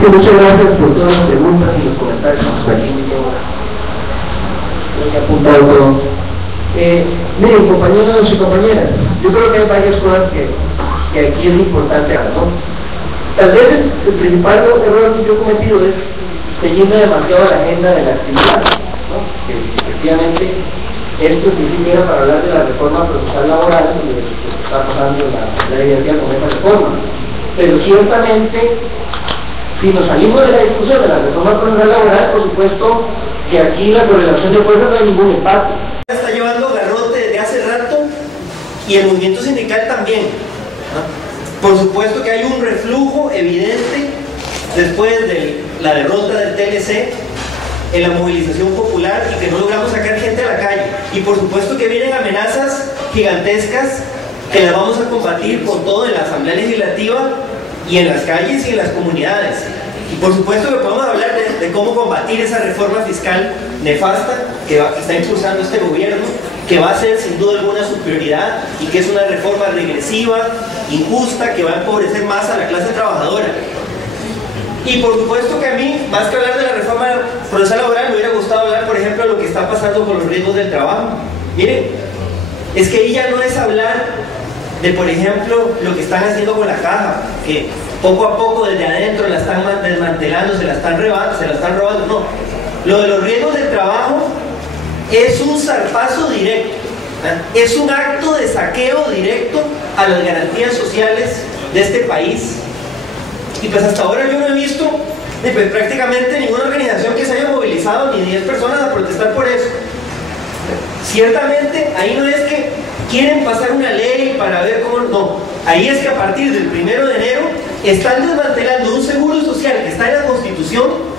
Sí, muchas gracias por todas las preguntas y los comentarios hasta aquí. Voy a apuntar todo. Miren, compañeros y compañeras, yo creo que hay varias cosas que aquí es importante hablar, ¿no? Tal vez el principal error que yo he cometido es ceñirme demasiado a la agenda de la actividad, ¿no? Que efectivamente esto en principio era para hablar de la reforma procesal laboral y de lo que está pasando en la ley de con esa reforma. Pero ciertamente, si nos salimos de la discusión de la reforma procesal laboral, por supuesto que aquí la correlación de fuerzas no hay ningún empate. Está llevando garrote desde hace rato y el movimiento sindical también, ¿no? Por supuesto que hay un reflujo evidente después de la derrota del TLC en la movilización popular y que no logramos sacar gente a la calle. Y por supuesto que vienen amenazas gigantescas que las vamos a combatir con todo en la Asamblea Legislativa y en las calles y en las comunidades. Y por supuesto que podemos hablar de cómo combatir esa reforma fiscal nefasta que está impulsando este gobierno, que va a ser sin duda alguna su prioridad y que es una reforma regresiva, injusta, que va a empobrecer más a la clase trabajadora. Y por supuesto que a mí, más que hablar de la reforma procesal laboral, me hubiera gustado hablar, por ejemplo, de lo que está pasando con los riesgos del trabajo. Miren, es que ahí ya no es hablar de, por ejemplo, lo que están haciendo con la caja, que poco a poco desde adentro la están desmantelando, se la están robando, no. Lo de los riesgos del trabajo es un zarpazo directo, ¿eh? Es un acto de saqueo directo a las garantías sociales de este país. Y pues hasta ahora yo no he visto pues, prácticamente ninguna organización que se haya movilizado, ni 10 personas a protestar por eso. Ciertamente ahí no es que quieren pasar una ley para ver cómo, no, ahí es que a partir del 1 de enero están desmantelando un seguro social que está en la Constitución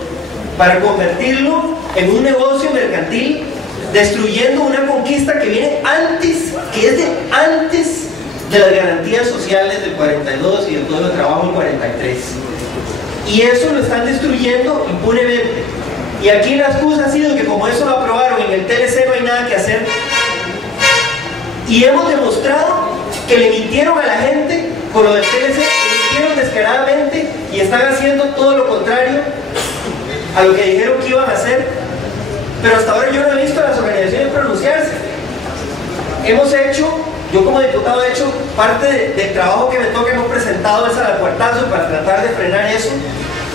para convertirlo en un negocio mercantil, destruyendo una conquista que viene antes, que es de antes de las garantías sociales del 42 y del Código de Trabajo del 43. Y eso lo están destruyendo impunemente. Y aquí la excusa ha sido que como eso lo aprobaron en el TLC no hay nada que hacer. Y hemos demostrado que le mintieron a la gente con lo del TLC, le mintieron descaradamente y están haciendo todo lo contrario a lo que dijeron que iban a hacer. Pero hasta ahora yo no he visto a las organizaciones pronunciarse. Hemos hecho, yo como diputado he hecho parte del trabajo que me toca, hemos presentado el salapuertazo para tratar de frenar eso,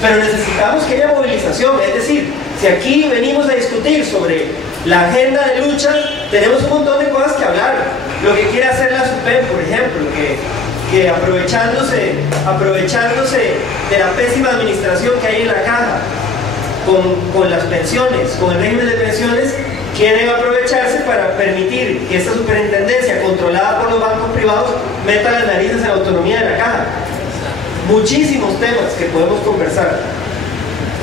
pero necesitamos que haya movilización. Es decir, si aquí venimos a discutir sobre la agenda de lucha, tenemos un montón de cosas que hablar. Lo que quiere hacer la SUPEM, por ejemplo, que aprovechándose de la pésima administración que hay en la caja con las pensiones, con el régimen de pensiones, quieren aprovecharse para permitir que esta superintendencia controlada por los bancos privados meta las narices en la autonomía de la caja. Muchísimos temas que podemos conversar.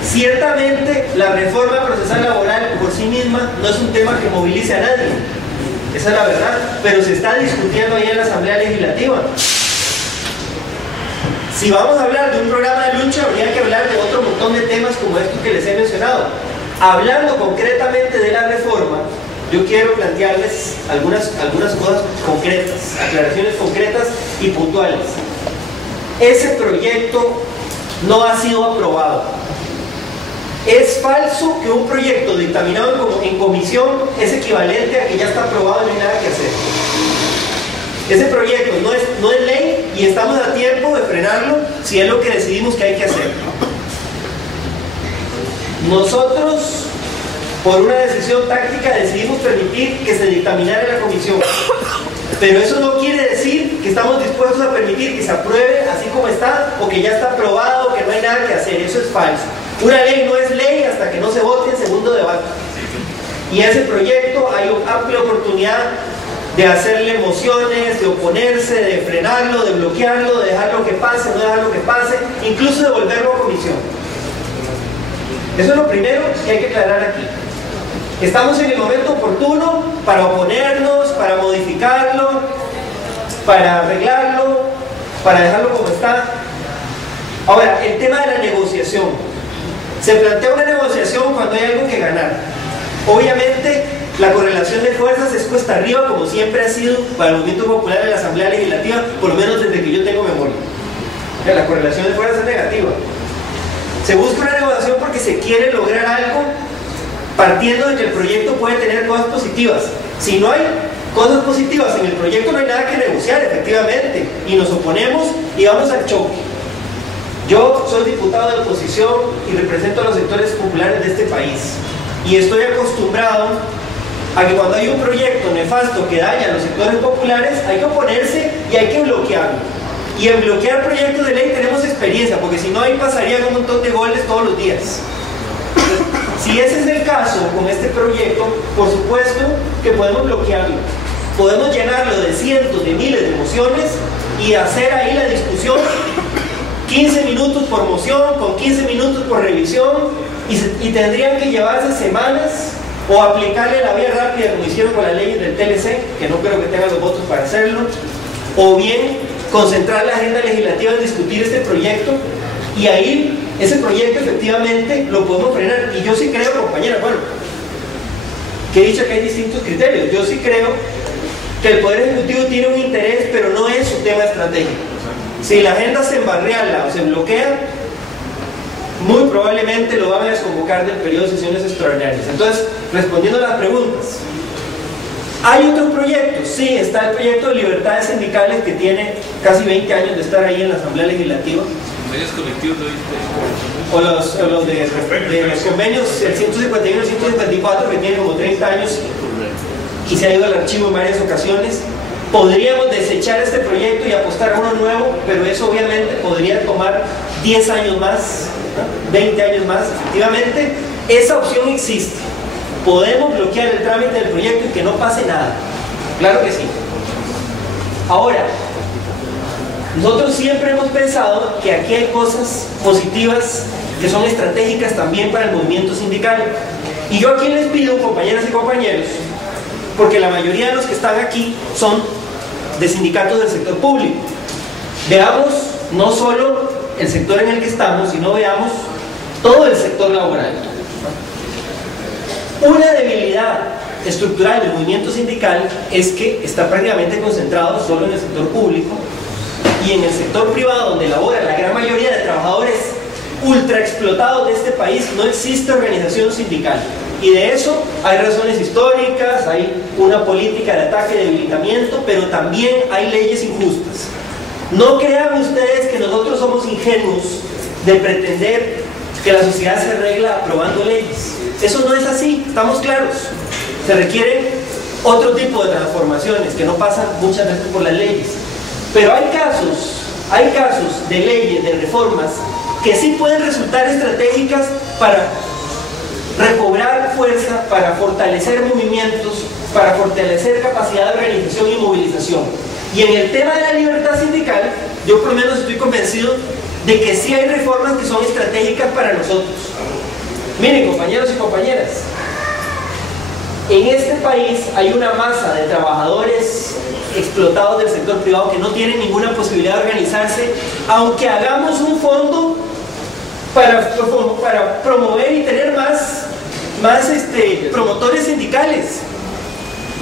Ciertamente la reforma procesal laboral por sí misma no es un tema que movilice a nadie, esa es la verdad, pero se está discutiendo ahí en la Asamblea Legislativa. Si vamos a hablar de un programa de lucha, habría que hablar de otro montón de temas como estos que les he mencionado. Hablando concretamente de la reforma, yo quiero plantearles algunas cosas concretas, aclaraciones concretas y puntuales. Ese proyecto no ha sido aprobado. Es falso que un proyecto dictaminado en comisión es equivalente a que ya está aprobado y no hay nada que hacer. Ese proyecto no es ley y estamos a tiempo de frenarlo si es lo que decidimos que hay que hacer. Nosotros, por una decisión táctica, decidimos permitir que se dictaminara en la comisión. Pero eso no quiere decir que estamos dispuestos a permitir que se apruebe así como está, o que ya está aprobado, o que no hay nada que hacer. Eso es falso. Una ley no es ley hasta que no se vote en segundo debate. Y ese proyecto hay una amplia oportunidad de hacerle mociones, de oponerse, de frenarlo, de bloquearlo, de dejarlo que pase, no dejarlo que pase, incluso de volverlo a comisión. Eso es lo primero que hay que aclarar aquí. Estamos en el momento oportuno para oponernos, para modificarlo, para arreglarlo, para dejarlo como está. Ahora, el tema de la negociación. Se plantea una negociación cuando hay algo que ganar. Obviamente, la correlación de fuerzas es cuesta arriba, como siempre ha sido para el movimiento popular en la Asamblea Legislativa, por lo menos desde que yo tengo memoria. La correlación de fuerzas es negativa. Se busca una negociación porque se quiere lograr algo partiendo de que el proyecto puede tener cosas positivas. Si no hay cosas positivas en el proyecto, no hay nada que negociar, efectivamente, y nos oponemos y vamos al choque. Yo soy diputado de oposición y represento a los sectores populares de este país, y estoy acostumbrado a que cuando hay un proyecto nefasto que daña a los sectores populares, hay que oponerse y hay que bloquearlo. Y en bloquear proyectos de ley tenemos experiencia, porque si no ahí pasarían un montón de goles todos los días. Si ese es el caso con este proyecto, por supuesto que podemos bloquearlo. Podemos llenarlo de cientos de miles de mociones y hacer ahí la discusión, 15 minutos por moción, con 15 minutos por revisión, y tendrían que llevarse semanas, o aplicarle la vía rápida como hicieron con las leyes del TLC, que no creo que tengan los votos para hacerlo, o bien concentrar la agenda legislativa en discutir este proyecto, y ahí ese proyecto efectivamente lo podemos frenar. Y yo sí creo, compañera, bueno, que he dicho que hay distintos criterios, yo sí creo que el Poder Ejecutivo tiene un interés, pero no es su tema estratégico. Si la agenda se embarriala o se bloquea, muy probablemente lo van a desconvocar del periodo de sesiones extraordinarias. Entonces, respondiendo a las preguntas, ¿hay otros proyectos? Sí, está el proyecto de libertades sindicales, que tiene casi 20 años de estar ahí en la Asamblea Legislativa. O los de los convenios, el 151 y el 154, que tiene como 30 años y se ha ido al archivo en varias ocasiones. Podríamos desechar este proyecto y apostar a uno nuevo, pero eso obviamente podría tomar 10 años más, ¿no? 20 años más. Efectivamente, esa opción existe. Podemos bloquear el trámite del proyecto y que no pase nada. Claro que sí. Ahora, nosotros siempre hemos pensado que aquí hay cosas positivas que son estratégicas también para el movimiento sindical. Y yo aquí les pido, compañeras y compañeros, porque la mayoría de los que están aquí son de sindicatos del sector público, veamos no solo el sector en el que estamos, sino veamos todo el sector laboral. Una debilidad estructural del movimiento sindical es que está prácticamente concentrado solo en el sector público, y en el sector privado, donde labora la gran mayoría de trabajadores ultra explotados de este país, no existe organización sindical. Y de eso hay razones históricas, hay una política de ataque y debilitamiento, pero también hay leyes injustas. No crean ustedes que nosotros somos ingenuos de pretender que la sociedad se arregla aprobando leyes. Eso no es así, estamos claros. Se requieren otro tipo de transformaciones que no pasan muchas veces por las leyes. Pero hay casos de leyes, de reformas, que sí pueden resultar estratégicas para recobrar fuerza, para fortalecer movimientos, para fortalecer capacidad de organización y movilización. Y en el tema de la libertad sindical, yo por lo menos estoy convencido de que sí hay reformas que son estratégicas para nosotros. Miren, compañeros y compañeras, en este país hay una masa de trabajadores explotados del sector privado que no tienen ninguna posibilidad de organizarse, aunque hagamos un fondo para promover y tener más promotores sindicales.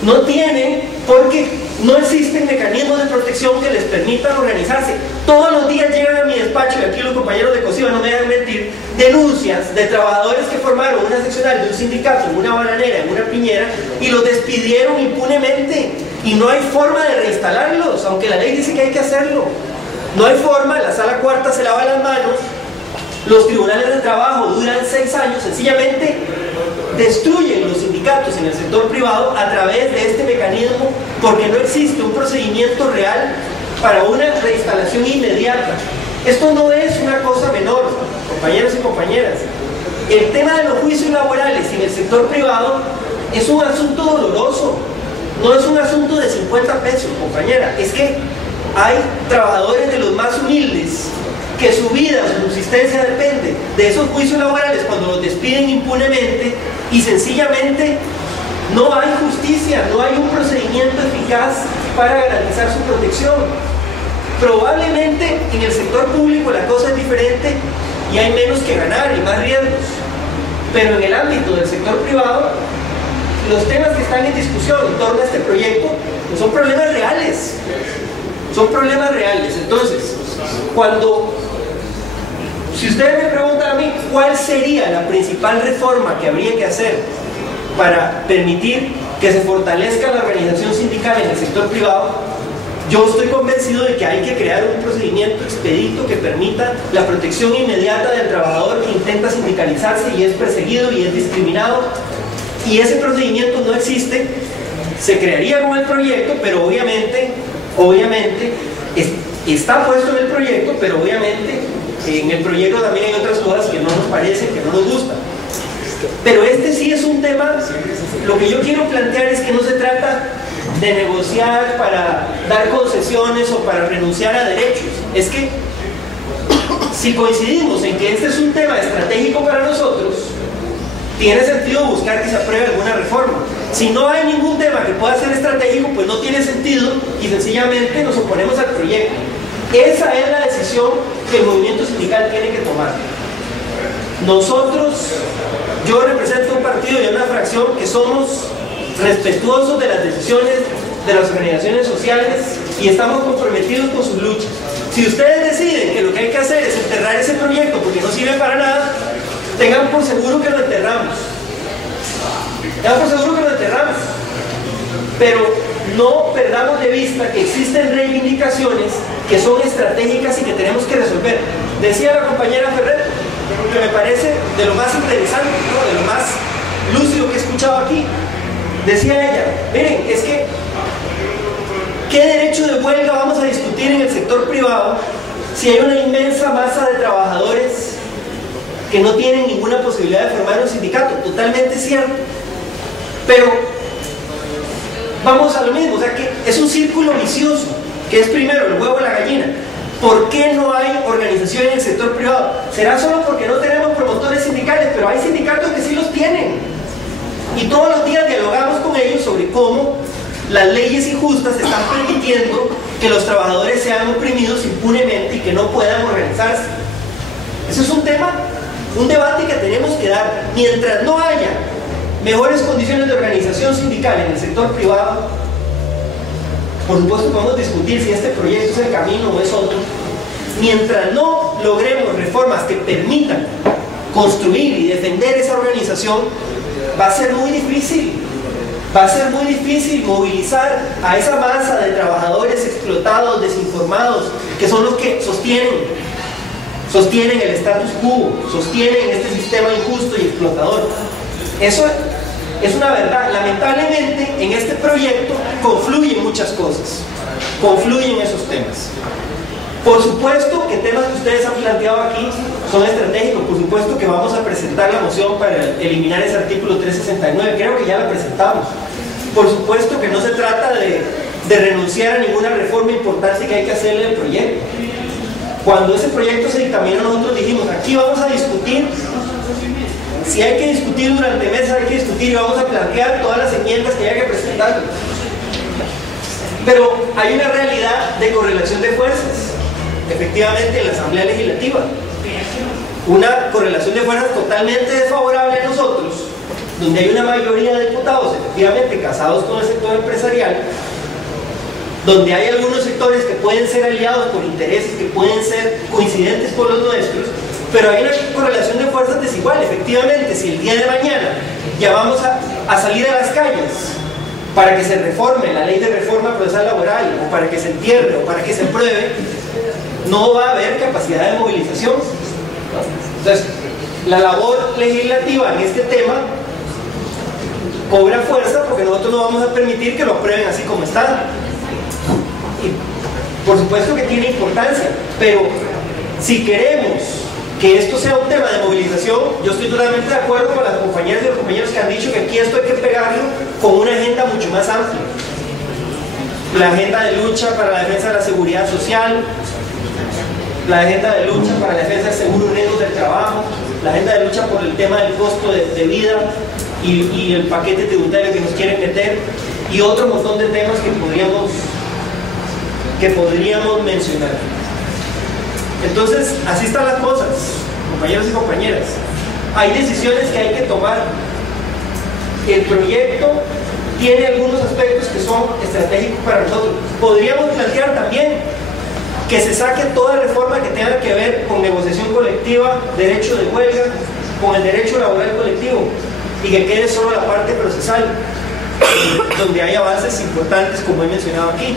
No tienen, porque no existen mecanismos de protección que les permitan organizarse. Todos los días llegan a mi despacho, y aquí los compañeros de COSIVA no me dejan mentir, denuncias de trabajadores que formaron una seccional de un sindicato en una bananera, en una piñera, y los despidieron impunemente, y no hay forma de reinstalarlos, aunque la ley dice que hay que hacerlo. No hay forma, la sala cuarta se lava las manos, los tribunales de trabajo duran 6 años, sencillamente destruyen los sindicatos en el sector privado a través de este mecanismo, porque no existe un procedimiento real para una reinstalación inmediata. Esto no es una cosa menor, compañeros y compañeras. El tema de los juicios laborales en el sector privado es un asunto doloroso, no es un asunto de 50 pesos, compañera. Es que hay trabajadores de los más humildes que su vida, su subsistencia depende de esos juicios laborales cuando los despiden impunemente, y sencillamente no hay justicia, no hay un procedimiento eficaz para garantizar su protección. Probablemente en el sector público la cosa es diferente y hay menos que ganar y más riesgos, pero en el ámbito del sector privado, los temas que están en discusión en torno a este proyecto pues son problemas reales, son problemas reales. Entonces, si ustedes me preguntan a mí, cuál sería la principal reforma que habría que hacer para permitir que se fortalezca la organización sindical en el sector privado, yo estoy convencido de que hay que crear un procedimiento expedito que permita la protección inmediata del trabajador que intenta sindicalizarse y es perseguido y es discriminado, y ese procedimiento no existe. Se crearía con el proyecto, pero obviamente está puesto en el proyecto, pero obviamente en el proyecto también hay otras cosas que no nos parecen, que no nos gustan. Pero este sí es un tema, lo que yo quiero plantear es que no se trata de negociar para dar concesiones o para renunciar a derechos. Es que si coincidimos en que este es un tema estratégico para nosotros, tiene sentido buscar que se apruebe alguna reforma. Si no hay ningún tema que pueda ser estratégico, pues no tiene sentido y sencillamente nos oponemos al proyecto. Esa es la decisión que el movimiento sindical tiene que tomar. Nosotros, yo represento un partido y una fracción que somos respetuosos de las decisiones de las organizaciones sociales y estamos comprometidos con sus luchas. Si ustedes deciden que lo que hay que hacer es enterrar ese proyecto porque no sirve para nada, tengan por seguro que lo enterramos. Tengan por seguro que lo enterramos. Pero no perdamos de vista que existen reivindicaciones que son estratégicas y que tenemos que resolver. Decía la compañera Ferrer, que me parece de lo más interesante, ¿no?, de lo más lúcido que he escuchado aquí. Decía ella, miren, es que ¿qué derecho de huelga vamos a discutir en el sector privado si hay una inmensa masa de trabajadores que no tienen ninguna posibilidad de formar un sindicato? Totalmente cierto. Pero vamos a lo mismo, o sea que es un círculo vicioso, que es primero el huevo y la gallina. ¿Por qué no hay organización en el sector privado? Será solo porque no tenemos promotores sindicales, pero hay sindicatos que sí los tienen. Y todos los días dialogamos con ellos sobre cómo las leyes injustas están permitiendo que los trabajadores sean oprimidos impunemente y que no puedan organizarse. Eso es un tema, un debate que tenemos que dar. Mientras no haya mejores condiciones de organización sindical en el sector privado, por supuesto podemos discutir si este proyecto es el camino o es otro. Mientras no logremos reformas que permitan construir y defender esa organización, va a ser muy difícil. Va a ser muy difícil movilizar a esa masa de trabajadores explotados, desinformados, que son los que sostienen el status quo, sostienen este sistema injusto y explotador. Eso es una verdad. Lamentablemente en este proyecto confluyen muchas cosas, confluyen esos temas. Por supuesto que temas que ustedes han planteado aquí son estratégicos. Por supuesto que vamos a presentar la moción para eliminar ese artículo 369, creo que ya la presentamos. Por supuesto que no se trata de renunciar a ninguna reforma importante que hay que hacerle al proyecto. Cuando ese proyecto se dictaminó, nosotros dijimos, aquí vamos a discutir. Si hay que discutir durante meses, hay que discutir y vamos a plantear todas las enmiendas que haya que presentar. Pero hay una realidad de correlación de fuerzas, efectivamente, en la Asamblea Legislativa. Una correlación de fuerzas totalmente desfavorable a nosotros, donde hay una mayoría de diputados, efectivamente, casados con el sector empresarial, donde hay algunos sectores que pueden ser aliados por intereses que pueden ser coincidentes con los nuestros, pero hay una correlación de fuerzas desigual. Efectivamente, si el día de mañana ya vamos a salir a las calles para que se reforme la ley de reforma procesal laboral, o para que se entierre, o para que se apruebe, no va a haber capacidad de movilización. Entonces, la labor legislativa en este tema cobra fuerza porque nosotros no vamos a permitir que lo aprueben así como está. Y por supuesto que tiene importancia, pero si queremos que esto sea un tema de movilización, yo estoy totalmente de acuerdo con las compañeras y los compañeros que han dicho que aquí esto hay que pegarlo con una agenda mucho más amplia. La agenda de lucha para la defensa de la seguridad social, la agenda de lucha para la defensa del seguro y riesgos del trabajo, la agenda de lucha por el tema del costo de vida y el paquete tributario que nos quieren meter, y otro montón de temas que podríamos mencionar. Entonces, así están las cosas, compañeros y compañeras. Hay decisiones que hay que tomar. El proyecto tiene algunos aspectos que son estratégicos para nosotros. Podríamos plantear también que se saque toda reforma que tenga que ver con negociación colectiva, derecho de huelga, con el derecho laboral colectivo, y que quede solo la parte procesal, donde hay avances importantes como he mencionado aquí.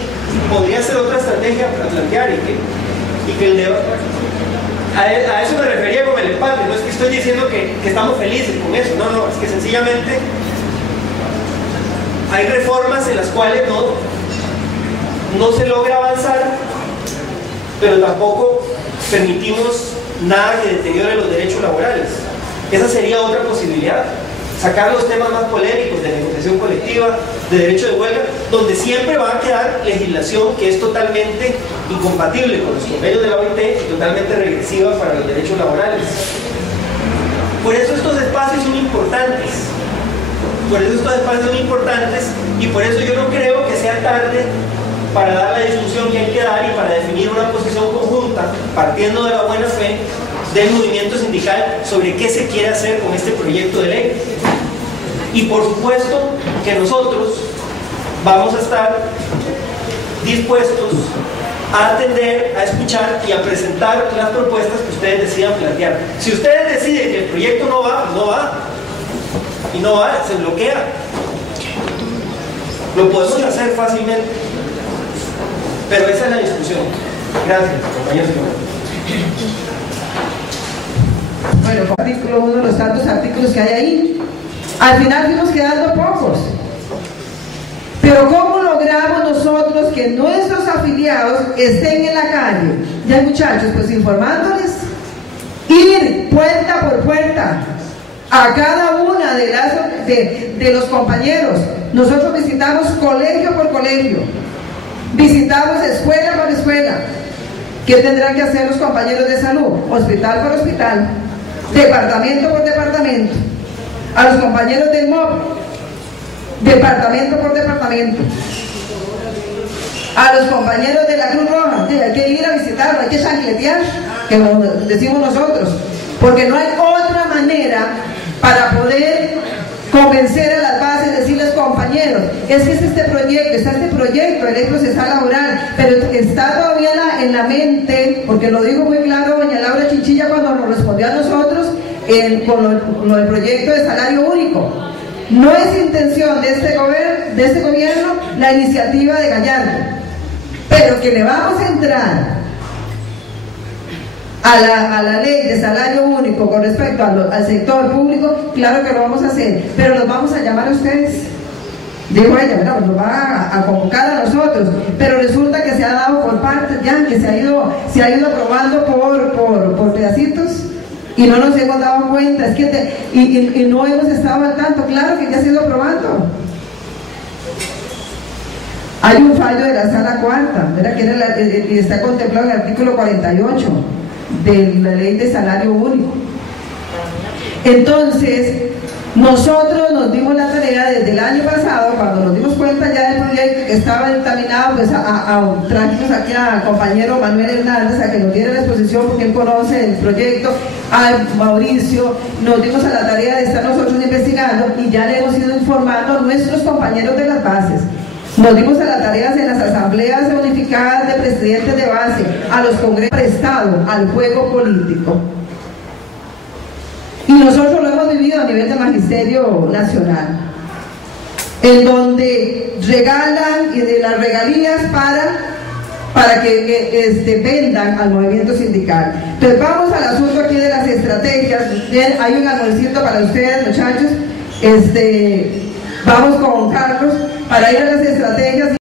Podría ser otra estrategia para plantear y que el debate, a eso me refería con el empate. No es que estoy diciendo que estamos felices con eso, no, es que sencillamente hay reformas en las cuales no se logra avanzar, pero tampoco permitimos nada que deteriore los derechos laborales. Esa sería otra posibilidad, sacar los temas más polémicos de negociación colectiva, de derecho de huelga, donde siempre va a quedar legislación que es totalmente incompatible con los convenios de la OIT y totalmente regresiva para los derechos laborales. Por eso estos espacios son importantes. Y por eso yo no creo que sea tarde para dar la discusión que hay que dar y para definir una posición conjunta, partiendo de la buena fe del movimiento sindical sobre qué se quiere hacer con este proyecto de ley. Y por supuesto que nosotros vamos a estar dispuestos a atender, a escuchar y a presentar las propuestas que ustedes decidan plantear. Si ustedes deciden que el proyecto no va, no va. Y no va, se bloquea. Lo podemos hacer fácilmente. Pero esa es la discusión. Gracias, compañeros. Bueno, artículo 1 de los tantos artículos que hay ahí. Al final fuimos quedando pocos. Pero ¿cómo logramos nosotros que nuestros afiliados estén en la calle? Ya muchachos, pues informándoles, ir puerta por puerta a cada una de los compañeros. Nosotros visitamos colegio por colegio, visitamos escuela por escuela. ¿Qué tendrán que hacer los compañeros de salud? Hospital por hospital, departamento por departamento. A los compañeros del MOB, departamento por departamento. A los compañeros de la Cruz Roja, hay que ir a visitarlo, hay que chancletear, que decimos nosotros, porque no hay otra manera para poder convencer a las bases, decirles, compañeros, es que está este proyecto de ley procesal laboral, pero está todavía en la mente, porque lo dijo muy claro doña Laura Chinchilla cuando nos respondió a nosotros con lo del proyecto de salario único. No es intención de este gobierno la iniciativa de Gallardo, pero que le vamos a entrar a la ley de salario único con respecto al sector público, claro que lo vamos a hacer, pero los vamos a llamar a ustedes. Dijo ella, bueno, nos va a convocar a nosotros, pero resulta que se ha dado por partes ya, que se ha ido aprobando por pedacitos y no nos hemos dado cuenta, es que y no hemos estado al tanto. Claro que ya se ha ido aprobando. Hay un fallo de la sala cuarta, ¿verdad? Que era y está contemplado en el artículo 48 de la ley de salario único. Entonces, nosotros nos dimos la tarea desde el año pasado, cuando nos dimos cuenta ya del proyecto que estaba dictaminado, pues trajimos aquí al compañero Manuel Hernández a que nos diera la exposición porque él conoce el proyecto, a Mauricio, nos dimos a la tarea de estar nosotros investigando y ya le hemos ido informando a nuestros compañeros de las bases. Nos dimos a las tareas en las asambleas unificadas de presidentes de base, a los congresos prestado al juego político. Y nosotros lo hemos vivido a nivel de magisterio nacional, en donde regalan y de las regalías para que vendan al movimiento sindical. Entonces vamos al asunto aquí de las estrategias. Bien, hay un almuercito para ustedes, muchachos. Vamos con Carlos para ir a las estrategias.